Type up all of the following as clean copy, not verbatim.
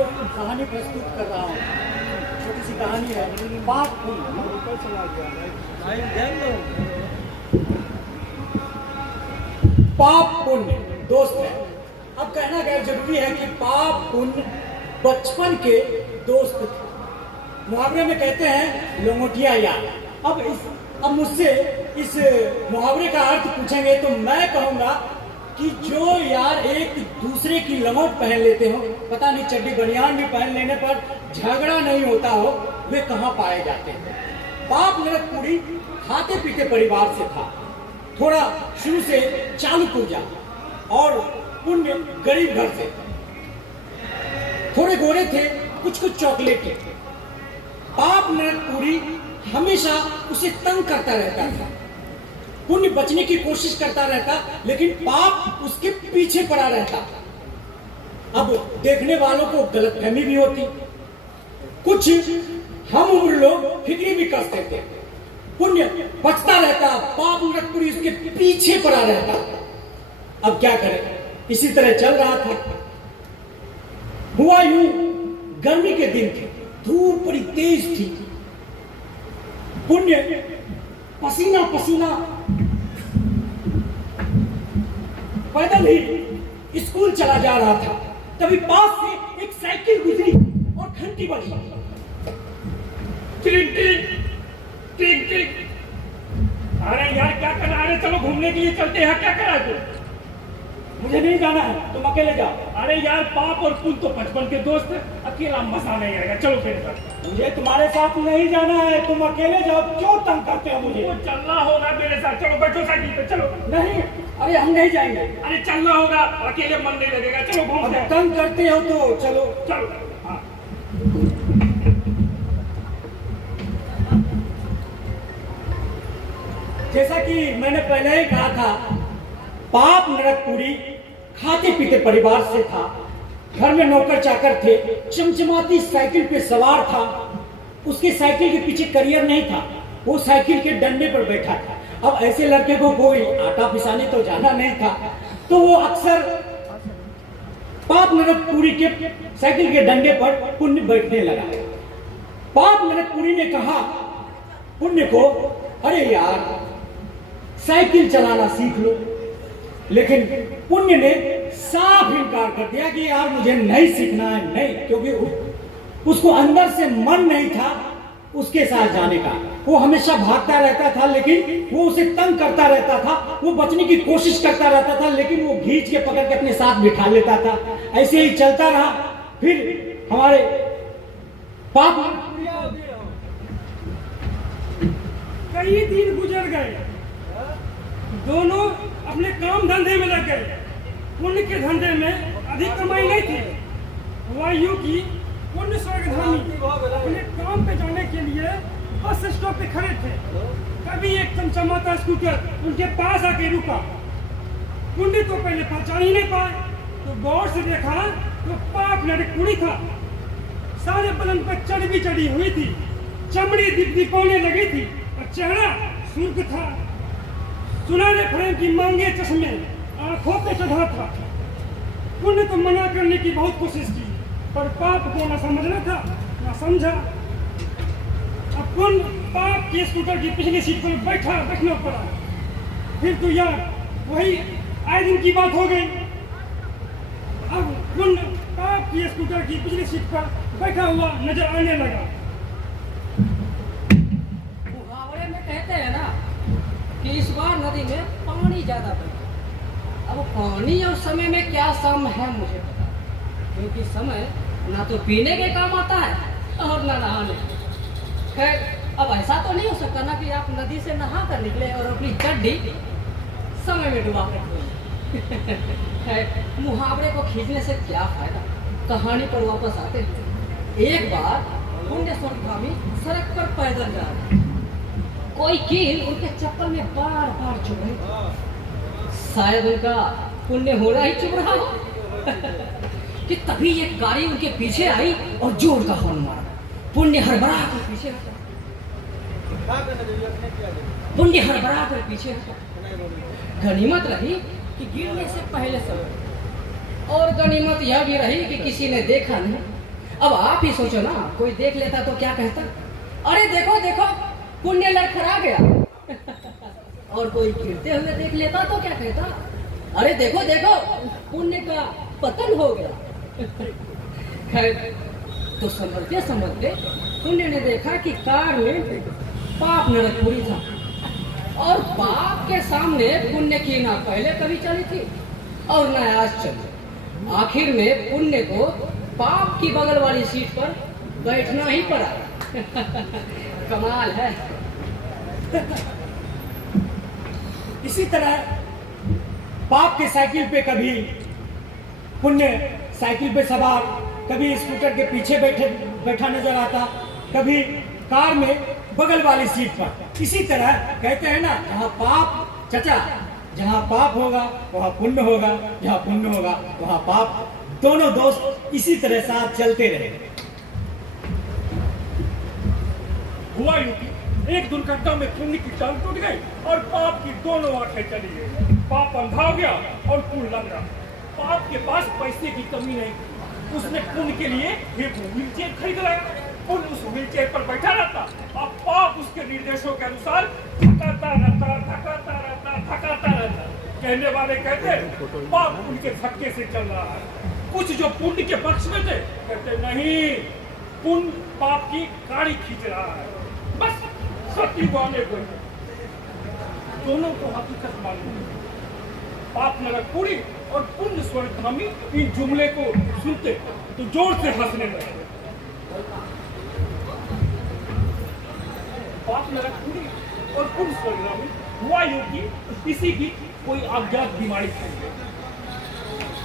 आपको कहानी प्रस्तुत कर रहा हूँ। छोटी सी कहानी है, पाप पुण्य। पाप पुण्य दोस्त है। अब कहना गैर जरूरी है कि पाप पुण्य बचपन के दोस्त थे। मुहावरे में कहते हैं लंगोटिया यार। अब मुझसे इस मुहावरे का अर्थ पूछेंगे तो मैं कहूँगा कि जो यार एक दूसरे की लंगोट पहन लेते हो, पता नहीं चड्डी बनियान भी पहन लेने पर झगड़ा नहीं होता हो, वे कहाँ पाए जाते हैं। बाप नरकपुरी खाते पीते परिवार से था। थोड़ा शुरू से चालू पूजा और पुण्य गरीब घर से। थोड़े गोरे थे, कुछ चॉकलेटी। बाप नरकपुरी हमेशा उसे तंग करता रहता था। पुण्य बचने की कोशिश करता रहता, लेकिन पाप उसके पीछे पड़ा रहता। अब देखने वालों को गलतफहमी भी होती, कुछ हम उम्र लोग फिक्री भी कसते थे। पुण्य बचता रहता, पाप नरकपुरी उसके पीछे पड़ा रहता। अब क्या करें, इसी तरह चल रहा था। हुआ यूं, गर्मी के दिन थे, धूप बड़ी तेज थी। पुण्य पसीना पसीना पैदल ही स्कूल चला जा रहा था। तभी पास से एक साइकिल गुजरी और घंटी बजी। टिक टिक टिक टिक। अरे यार क्या कर रहा है? चलो घूमने के लिए चलते हैं। क्या कर रहा है तू? मुझे नहीं जाना है, तुम अकेले जाओ। अरे यार पाप और पुण्य तो बचपन के दोस्त है, अकेला मजा नहीं आएगा। चलो मेरे साथ। मुझे तुम्हारे साथ नहीं जाना है, तुम अकेले जाओ। क्यों तंग करते हो मुझे? वो चलना होगा मेरे साथ। चलो बैठो साइकिल पे, चलो। नहीं, अरे हम नहीं जाएंगे। अरे चलना होगा, अकेले मन नहीं लगेगा। चलो घूमते हैं। तंग करते हो तो चलो चलो। हाँ। जैसा कि मैंने पहले ही कहा था, पाप नरकपुरी खाते पीते परिवार से था। घर में नौकर चाकर थे। चमचमाती साइकिल पे सवार था। उसकी साइकिल के पीछे करियर नहीं था, वो साइकिल के डंडे पर बैठा था। अब ऐसे लड़के को कोई आटा पिसाने तो जाना नहीं था, तो वो अक्सर पाप नरकपुरी के साइकिल के डंडे पर पुण्य बैठने लगा। पाप नरकपुरी ने कहा पुण्य को, अरे यार साइकिल चलाना सीख लो। लेकिन पुण्य ने साफ इनकार कर दिया कि यार मुझे नहीं सीखना है, नहीं, क्योंकि उसको अंदर से मन नहीं था उसके साथ जाने का। वो हमेशा भागता रहता था, लेकिन वो उसे तंग करता रहता था। वो बचने की कोशिश करता रहता था, लेकिन वो खींच के पकड़ के अपने साथ बिठा लेता था। ऐसे ही चलता रहा। फिर हमारे पाप कई दिन गुजर गए, दोनों अपने काम धंधे में लग गए। पुण्य के धंधे में अधिक कमाई नहीं थी। हुआ यूं कि पुण्य स्वर्गधामी अपने काम पे जाने के लिए बस स्टॉप पे खड़े थे। कभी एक चमचमाता स्कूटर उनके पास आके रुका। पुण्य तो पहले पहचान ही नहीं पाए, तो गौर से देखा तो पाप नरकपुरी था। सारे बदन पर चर्बी चढ़ी हुई थी, चमड़ी दिपदिपाने लगी थी और चेहरा सुर्ख था। सुनहरे फ्रेम की मांगे चश्मे आंखों पे चढ़ा था। पुण्य तो मना करने की बहुत कोशिश की, पर पाप को न समझना था, न समझा। अब पुण्य पाप के स्कूटर की पिछली सीट पर बैठना पड़ा। फिर तो यार वही आए दिन की बात हो गई। अब पुण्य पाप की स्कूटर की पिछली सीट पर बैठा हुआ नजर आने लगा। मुहावरे में कहते हैं ना कि इस बार नदी में पानी ज्यादा बहा। अब पानी और समय में क्या सम है मुझे पता, क्योंकि समय ना तो पीने के काम आता है और ना नहाने। खैर अब ऐसा तो नहीं हो सकता ना कि आप नदी से नहा कर निकले और अपनी चड्डी समय में डुबा कर खोए। खैर मुहावरे को खींचने से क्या फायदा, कहानी पर वापस आते हैं। एक बार पुण्य स्वर्गधामी सड़क पर पैदल जा रहे, कोई कील उनके चप्पल में बार बार चुभ रही थी। शायद उनका पुण्य हो रहा ही चुभ रहा हो कि तभी एक गाड़ी उनके पीछे आई और जोर का हॉर्न मारा। पुण्य हड़बड़ा कर पीछे हटा। पुण्य हड़बड़ा कर पीछे हटा। गनीमत रही कि गिरने से पहले सब, और गनीमत यह भी रही कि किसी ने देखा नहीं अब आप ही सोचो ना, कोई देख लेता तो क्या कहता? अरे देखो देखो, पुण्य लड़खड़ा गया। और कोई गिरते हुए देख लेता तो क्या कहता? अरे देखो देखो, पुण्य का पतन हो गया। खैर, तो समझते समझते पुण्य ने देखा कि कार में पाप नरकपुरी था, और पाप के सामने पुण्य की ना पहले कभी चली थी और ना आज चली। आखिर में पुण्य को पाप की बगल वाली सीट पर बैठना ही पड़ा। कमाल है। इसी तरह पाप के साइकिल पे कभी पुण्य साइकिल पे सवार, कभी स्कूटर के पीछे बैठा नजर आता, कभी कार में बगल वाली सीट पर। इसी तरह कहते हैं ना, जहाँ पाप चचा, जहाँ पाप होगा वहाँ पुण्य होगा, जहाँ पुण्य होगा वहाँ पाप। दोनों दोस्त इसी तरह साथ चलते रहे। हुआ यूं कि एक दुर्घटना में पुण्य की टांग टूट गई और पाप की दोनों आंखें चली गई। पाप अंधा हो गया और पुण्य लग रहा। पाप के पास पैसे की कमी नहीं थी, उसने पुण्य के लिए एक व्हीलचेयर खरीद लाया। पुण्य उस व्हीलचेयर पर बैठा रहता, अब पाप उसके निर्देशों के अनुसार थकाता रहता। कहने वाले कहते पाप पुण्य के धक्के से चल रहा है। कुछ जो पुण्य के पक्ष में थे कहते नहीं, पुण्य पाप की गाड़ी खींच रहा है। बस सती वाले को दोनों को हकीकत मालूम है। पाप नरकपुरी और पुण्य स्वर्गगामी इन जुमले को सुनते तो जोर से हंसने लगे। पाप नरकपुरी और पुण्य स्वर्गगामी हुआ यूं कि किसी की कोई अज्ञात बीमारी फैल गई।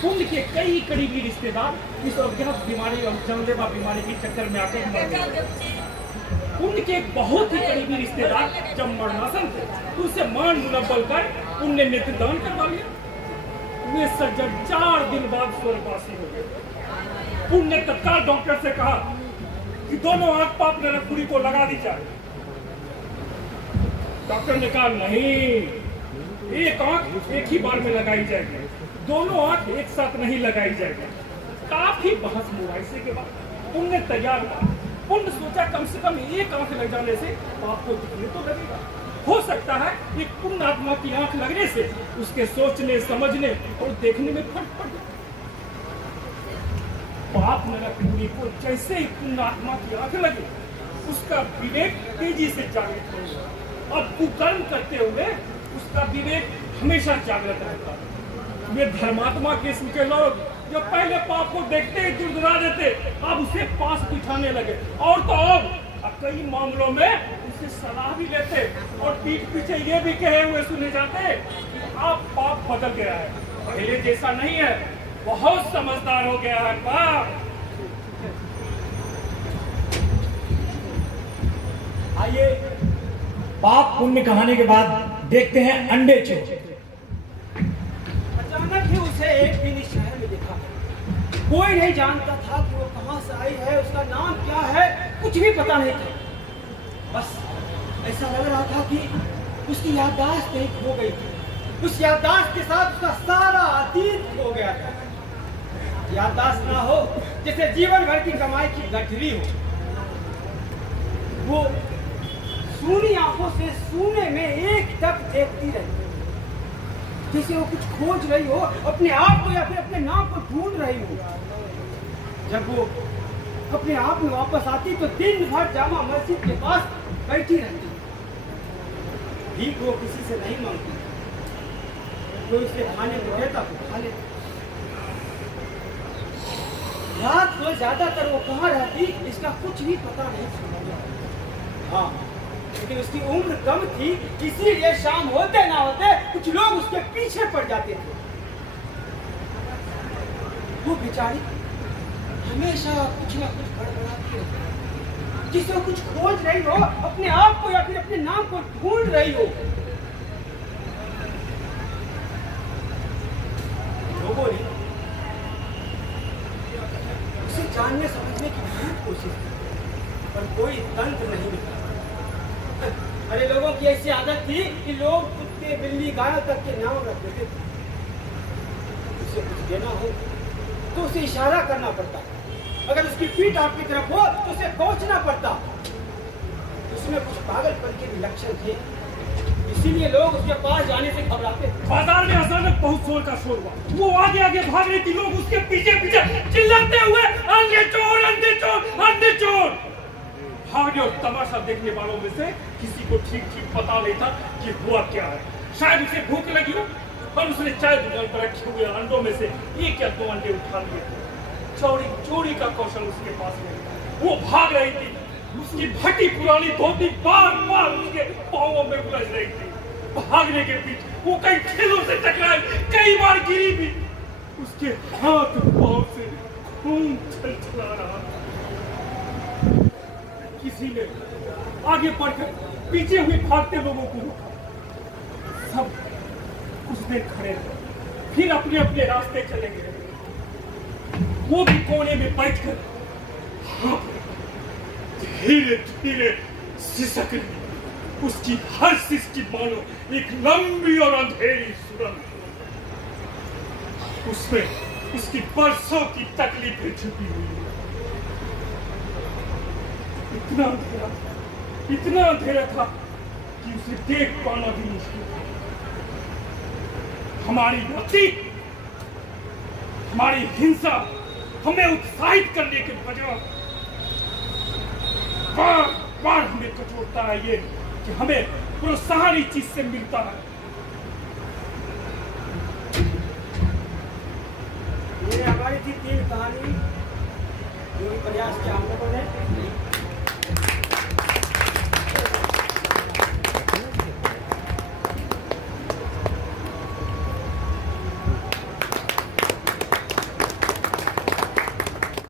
पुण्य के कई करीबी रिश्तेदार इस अज्ञात बीमारी और जानलेवा बीमारी के चक्कर में आकर मर गए। पुण्य के एक बहुत ही करीबी रिश्तेदार जब मरणासन थे तो उसे मान मुनव्वल कर पुण्य ने नेत्रदान करवा लिया। वे सज्जन 4 दिन बाद स्वर्गवासी हो गए। पुण्य ने तत्काल डॉक्टर से कहा कि दोनों आंख पाप नरकपुरी को लगा दी जाए। डॉक्टर ने कहा नहीं, एक आंख एक ही बार में लगाई जाएगी, दोनों आंख एक साथ नहीं लगाई जाएगी। काफी बहस मुबाहिसे के बाद पुण्य तैयार हुआ। पुण्य सोचा कम से कम एक आंख लग जाने से पाप को दिखने तो लगेगा। हो सकता है एक पुण्य आत्मा की आंख लगने से उसके सोचने, समझने और देखने में फर्क पड़ जाए। पाप नरकपुरी को जैसे ही पुण्य आत्मा की आंख लगे, उसका विवेक तेजी से जागृत हो गया। अब कुकर्म करते हुए उसका विवेक हमेशा जागृत रहता है। वे धर्मात्मा किस्म के लोग जो पहले पाप को देखते ही दुर्दरा देते, अब उसे पास बिठाने लगे और तो और कई मामलों में उससे सलाह भी लेते और पीठ पीछे ये भी कहे हुए सुने जाते कि आप पाप बदल गया है, पहले जैसा नहीं है, बहुत समझदार हो गया है पाप। आइए पाप पुण्य कहानी के बाद देखते हैं अंडे चोर। अचानक ही उसे एक दिन इस शहर में दिखा। कोई नहीं जानता था कि वो कहाँ से आई है, उसका नाम क्या है, कुछ भी पता नहीं था। बस ऐसा लग रहा था कि उसकी याददाश्त कहीं खो गई थी। उस याददाश्त के साथ उसका सारा अतीत खो गया था। याददाश्त ना हो जैसे जीवन भर की कमाई की गठरी हो। वो सूनी आंखों से सूने में एक टक देखती रही, जैसे वो कुछ खोज रही हो, अपने आप को या फिर अपने नाम को ढूंढ रही हो। जब वो अपने आप में वापस आती तो दिन भर जामा मस्जिद के पास बैठी रहती। भीख वो किसी से नहीं मांगती, कोई उसे खाने को देता तो खा लेती। रात को ज्यादातर वो कहाँ रहती इसका कुछ भी पता नहीं चला। हाँ, लेकिन उसकी उम्र कम थी, इसीलिए शाम होते ना होते कुछ लोग उसके पीछे पड़ जाते थे। वो बेचारी हमेशा कुछ ना कुछ बड़बड़ाती रहती, जिसे वो कुछ खोज रही हो, अपने आप को या फिर अपने नाम को ढूंढ रही हो। लोगों ने उसे जानने समझने की बहुत कोशिश की, पर कोई तंत्र नहीं निकला। अरे लोगों की ऐसी आदत थी कि लोग कुत्ते, बिल्ली, गायों तक के नाम रख देते थे। उसे कुछ देना हो तो उसे इशारा करना पड़ता, अगर उसकी पीठ आपकी तरफ हो तो उसे पहुंचना पड़ता। उसमें कुछ पागलपन के भी लक्षण थे, इसीलिए लोग उसके पास जाने से घबराते थे। बाजार में अचानक बहुत जोर का शोर हुआ, वो आगे आगे भाग रही थी, लोग उसके पीछे पीछे चिल्लाते हुए अंधे चोर अंधे चोर अंधे चोर। भागने और तमाशा देखने वालों में से किसी को ठीक ठीक पता नहीं था कि हुआ क्या है। शायद उसे भूख लगी हो और उसने चाय दुकान पर रखे हुए अंडों में से एक या दो अंडे उठा लिए। चोरी का कौशल उसके पास नहीं था। वो भाग रही थी, उसकी फटी पुरानी धोती बार बार उसके पांवों में उलझ रही थी। भागने के बीच वो कई खेलों से टकराई, कई बार गिरी भी। उसके हाथ पांव से खून छलछला रहा। किसी ने आगे बढ़कर पीछे हुए भागते लोगों को रोका। सब कुछ देर खड़े रहे, फिर अपने अपने रास्ते चले गए। वो भी कोने में बैठकर धीरे धीरे सिसक रही। उसकी हर सिसकी मानो एक लंबी और अंधेरी सुरंग। उसमें उसकी बरसों की तकलीफें छुपी हुई हैं। इतना अंधेरा था कि उसे देख पाना भी मुश्किल था। हमारी भक्ति, हमारी हिंसा हमें उत्साहित करने के बजाय बार बार हमें कचोटता है ये कि हमें प्रोत्साहन इस चीज से मिलता है। ये हमारी थी 3 कहानी जो प्रयास के हम लोगों ने